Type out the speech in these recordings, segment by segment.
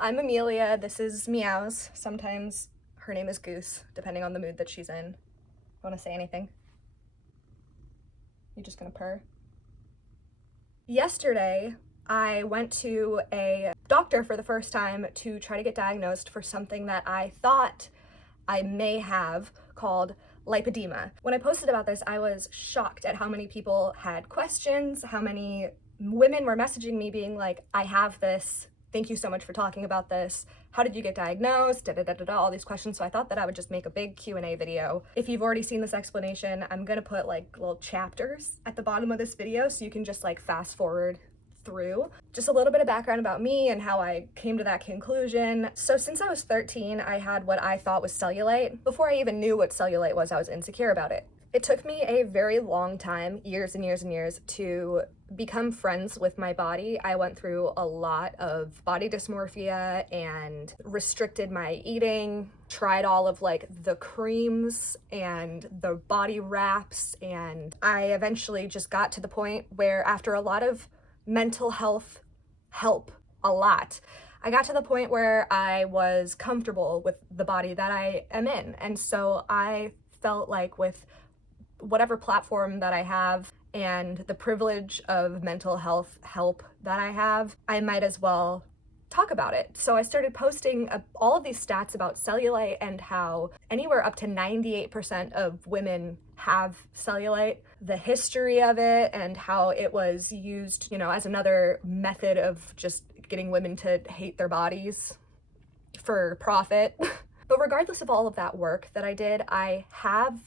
I'm Amelia. This is Meows. Sometimes her name is Goose, depending on the mood that she's in. Want to say anything? You just gonna purr? Yesterday, I went to a doctor for the first time to try to get diagnosed for something that I thought I may have called lipedema. When I posted about this, I was shocked at how many people had questions, how many women were messaging me being like, I have this, thank you so much for talking about this, how did you get diagnosed, all these questions. So I thought that I would just make a big Q&A video. If you've already seen this explanation, I'm gonna put like little chapters at the bottom of this video so you can just like fast forward through. Just a little bit of background about me and how I came to that conclusion. So since I was 13, I had what I thought was cellulite. Before I even knew what cellulite was, I was insecure about it. It took me a very long time, years and years and years, to become friends with my body. I went through a lot of body dysmorphia and restricted my eating, tried all of like the creams and the body wraps, and I eventually just got to the point where after a lot of mental health help, I got to the point where I was comfortable with the body that I am in. And so I felt like with whatever platform that I have and the privilege of mental health help that I have, I might as well talk about it. So I started posting all of these stats about cellulite and how anywhere up to 98% of women have cellulite, the history of it, and how it was used, you know, as another method of just getting women to hate their bodies for profit. But regardless of all of that work that I did, I have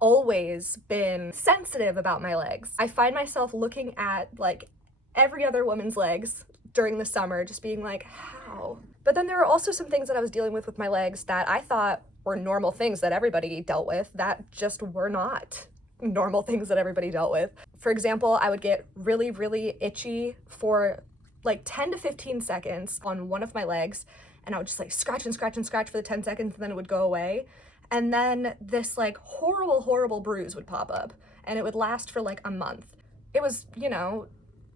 always been sensitive about my legs. I find myself looking at like every other woman's legs during the summer, just being like, how? But then there were also some things that I was dealing with my legs that I thought were normal things that everybody dealt with that just were not normal things that everybody dealt with. For example, I would get really, really itchy for like 10 to 15 seconds on one of my legs, and I would just like scratch and scratch and scratch for the 10 seconds, and then it would go away. And then this like horrible, horrible bruise would pop up, and it would last for like a month. It was, you know,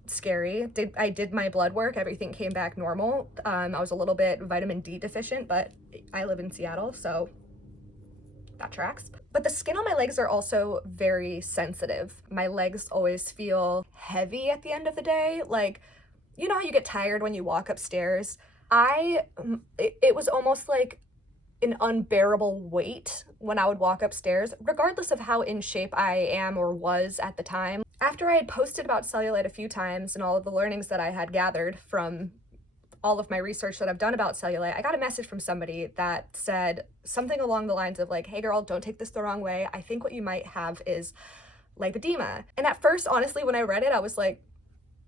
scary. I did my blood work, everything came back normal. I was a little bit vitamin D deficient, but I live in Seattle, so that tracks. But the skin on my legs are also very sensitive. My legs always feel heavy at the end of the day. Like, you know how you get tired when you walk upstairs? It was almost like an unbearable weight when I would walk upstairs, regardless of how in shape I am or was at the time. After I had posted about cellulite a few times and all of the learnings that I had gathered from all of my research that I've done about cellulite, I got a message from somebody that said something along the lines of like, hey girl, don't take this the wrong way. I think what you might have is lipedema. And at first, honestly, when I read it, I was like,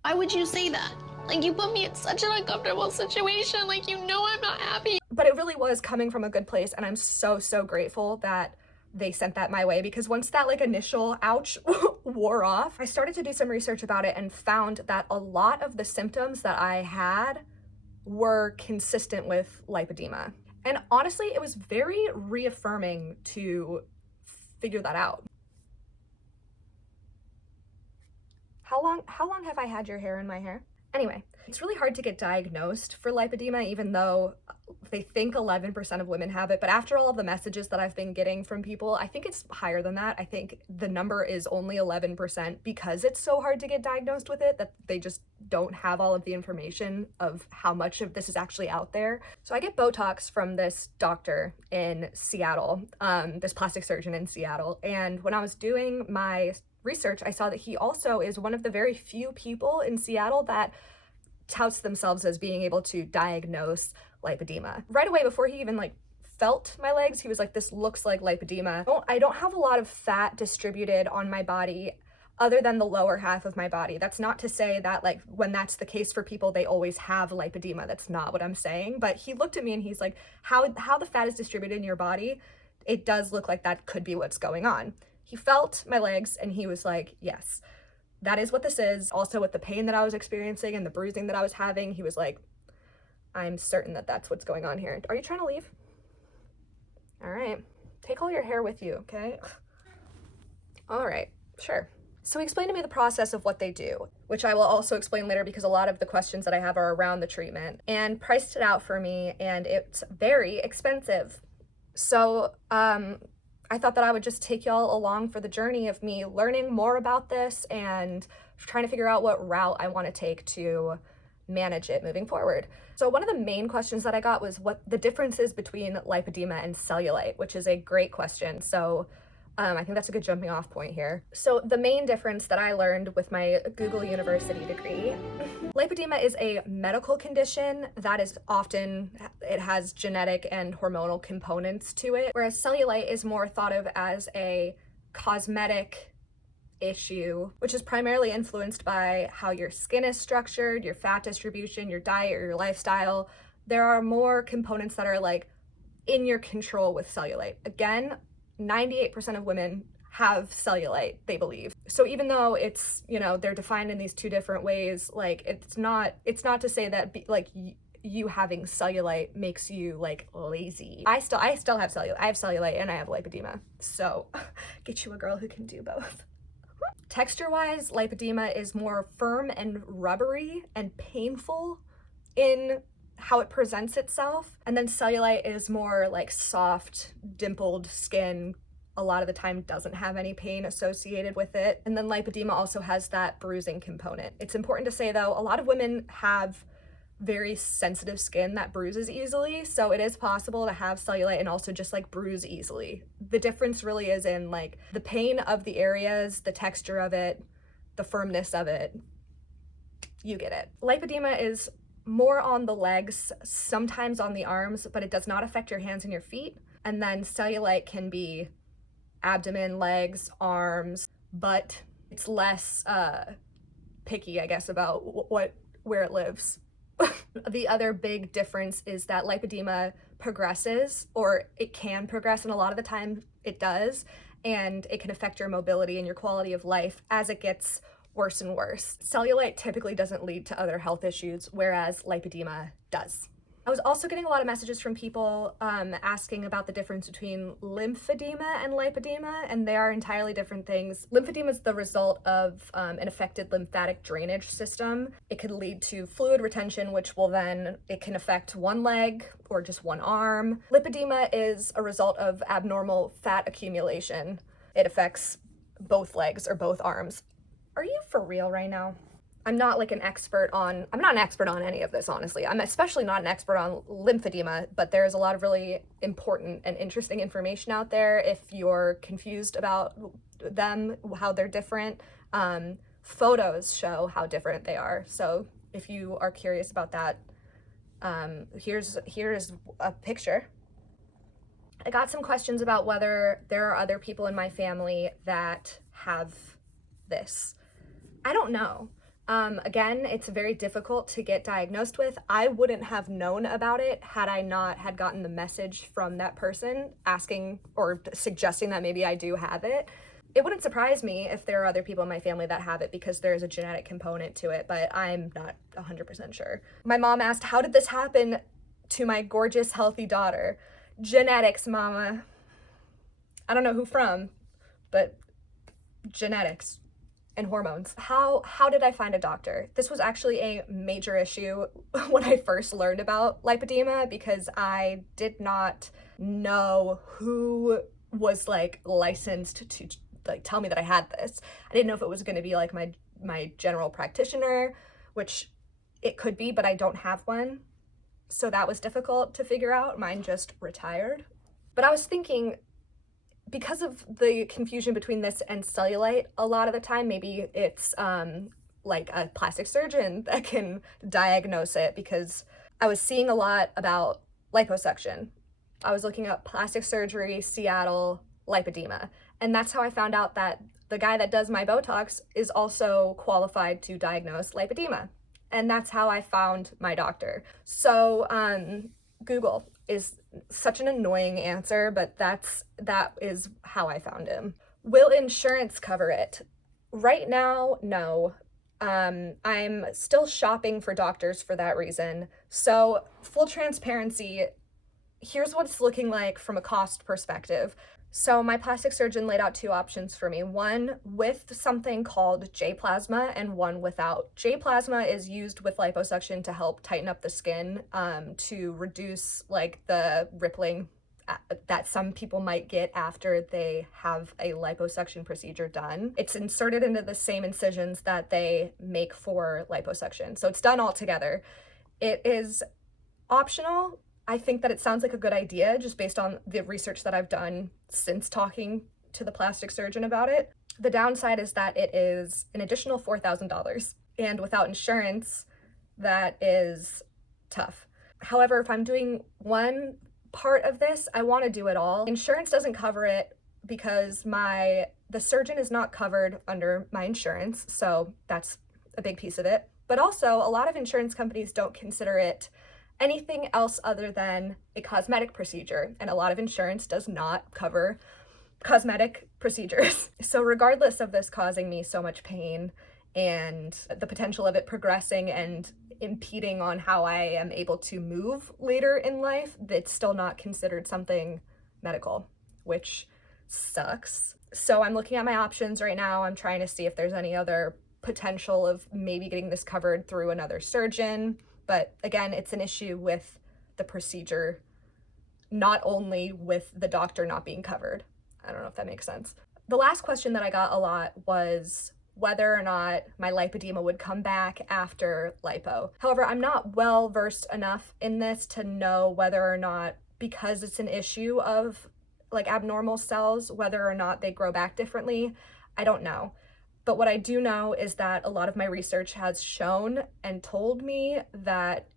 why would you say that? Like, you put me in such an uncomfortable situation. Like, you know I'm not happy. But it really was coming from a good place, and I'm so, so grateful that they sent that my way, because once that like initial ouch wore off, I started to do some research about it and found that a lot of the symptoms that I had were consistent with lipedema. And honestly, it was very reaffirming to figure that out. How long have I had your hair in my hair? Anyway, it's really hard to get diagnosed for lipedema, even though they think 11% of women have it. But after all of the messages that I've been getting from people, I think it's higher than that. I think the number is only 11% because it's so hard to get diagnosed with it, that they just don't have all of the information of how much of this is actually out there. So I get Botox from this doctor in Seattle, this plastic surgeon in Seattle. And when I was doing my research, I saw that he also is one of the very few people in Seattle that touts themselves as being able to diagnose lipedema. Right away, before he even like felt my legs, he was like, this looks like lipedema. I don't have a lot of fat distributed on my body other than the lower half of my body. That's not to say that like when that's the case for people, they always have lipedema. That's not what I'm saying. But he looked at me and he's like, how the fat is distributed in your body, it does look like that could be what's going on. He felt my legs and he was like, yes, that is what this is. Also with the pain that I was experiencing and the bruising that I was having, he was like, I'm certain that that's what's going on here. Are you trying to leave? All right, take all your hair with you, okay? All right, sure. So he explained to me the process of what they do, which I will also explain later because a lot of the questions that I have are around the treatment, and priced it out for me, and it's very expensive. So I thought that I would just take y'all along for the journey of me learning more about this and trying to figure out what route I want to take to manage it moving forward. So one of the main questions that I got was what the difference is between lipedema and cellulite, which is a great question. So I think that's a good jumping off point here. So the main difference that I learned with my Google University degree, lipedema is a medical condition that is often, it has genetic and hormonal components to it, whereas cellulite is more thought of as a cosmetic issue, which is primarily influenced by how your skin is structured, your fat distribution, your diet, or your lifestyle. There are more components that are like in your control with cellulite. Again, 98% of women have cellulite, they believe. So even though it's, you know, they're defined in these two different ways, like it's not to say that you having cellulite makes you like lazy. I still have cellulite. I have cellulite and I have lipedema. So get you a girl who can do both. Texture-wise, lipedema is more firm and rubbery and painful in how it presents itself. And then cellulite is more like soft, dimpled skin. A lot of the time doesn't have any pain associated with it. And then lipedema also has that bruising component. It's important to say though, a lot of women have very sensitive skin that bruises easily. So it is possible to have cellulite and also just like bruise easily. The difference really is in like the pain of the areas, the texture of it, the firmness of it. You get it. Lipedema is more on the legs, sometimes on the arms, but it does not affect your hands and your feet. And then cellulite can be abdomen, legs, arms, butt. It's less picky, I guess, about where it lives. The other big difference is that lipedema progresses, or it can progress, and a lot of the time it does, and it can affect your mobility and your quality of life as it gets worse and worse. Cellulite typically doesn't lead to other health issues, whereas lipedema does. I was also getting a lot of messages from people asking about the difference between lymphedema and lipedema, and they are entirely different things. Lymphedema is the result of an affected lymphatic drainage system. It could lead to fluid retention, which will then, it can affect one leg or just one arm. Lipedema is a result of abnormal fat accumulation. It affects both legs or both arms. Are you for real right now? I'm not an expert on any of this, honestly. I'm especially not an expert on lymphedema, but there's a lot of really important and interesting information out there if you're confused about them, how they're different. Photos show how different they are. So if you are curious about that, here's a picture. I got some questions about whether there are other people in my family that have this. I don't know. Again, it's very difficult to get diagnosed with. I wouldn't have known about it had I not had gotten the message from that person asking or suggesting that maybe I do have it. It wouldn't surprise me if there are other people in my family that have it because there's a genetic component to it, but I'm not 100% sure. My mom asked, how did this happen to my gorgeous, healthy daughter? Genetics, mama. I don't know who from, but genetics. And hormones. How did I find a doctor? This was actually a major issue when I first learned about lipedema because I did not know who was licensed to tell me that I had this. I didn't know if it was going to be my general practitioner, which it could be, but I don't have one. So that was difficult to figure out. Mine just retired. But I was thinking, because of the confusion between this and cellulite, a lot of the time maybe it's like a plastic surgeon that can diagnose it, because I was seeing a lot about liposuction. I was looking up plastic surgery, Seattle, lipedema, and that's how I found out that the guy that does my Botox is also qualified to diagnose lipedema, and that's how I found my doctor. So Google is such an annoying answer, but that is how I found him. Will insurance cover it? Right now, no. I'm still shopping for doctors for that reason. So full transparency, here's what it's looking like from a cost perspective. So my plastic surgeon laid out two options for me, one with something called J-plasma and one without. J-plasma is used with liposuction to help tighten up the skin, to reduce like the rippling that some people might get after they have a liposuction procedure done. It's inserted into the same incisions that they make for liposuction. So it's done all together. It is optional. I think that it sounds like a good idea just based on the research that I've done since talking to the plastic surgeon about it. The downside is that it is an additional $4,000, and without insurance, that is tough. However, if I'm doing one part of this, I want to do it all. Insurance doesn't cover it because the surgeon is not covered under my insurance, so that's a big piece of it. But also, a lot of insurance companies don't consider it anything else other than a cosmetic procedure, and a lot of insurance does not cover cosmetic procedures. So regardless of this causing me so much pain and the potential of it progressing and impeding on how I am able to move later in life, it's still not considered something medical, which sucks. So I'm looking at my options right now. I'm trying to see if there's any other potential of maybe getting this covered through another surgeon. But again, it's an issue with the procedure, not only with the doctor not being covered. I don't know if that makes sense. The last question that I got a lot was whether or not my lipedema would come back after lipo. However, I'm not well versed enough in this to know whether or not, because it's an issue of like abnormal cells, whether or not they grow back differently. I don't know. But what I do know is that a lot of my research has shown and told me that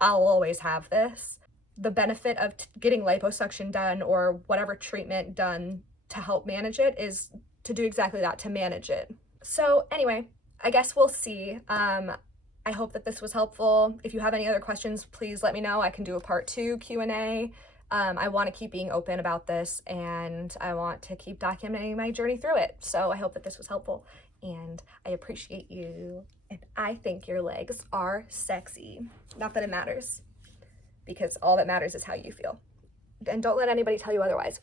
I'll always have this. The benefit of getting liposuction done or whatever treatment done to help manage it is to do exactly that, to manage it. So anyway, I guess we'll see. I hope that this was helpful. If you have any other questions, please let me know. I can do a part 2 Q&A. I want to keep being open about this, and I want to keep documenting my journey through it. So I hope that this was helpful, and I appreciate you, and I think your legs are sexy. Not that it matters, because all that matters is how you feel. And don't let anybody tell you otherwise.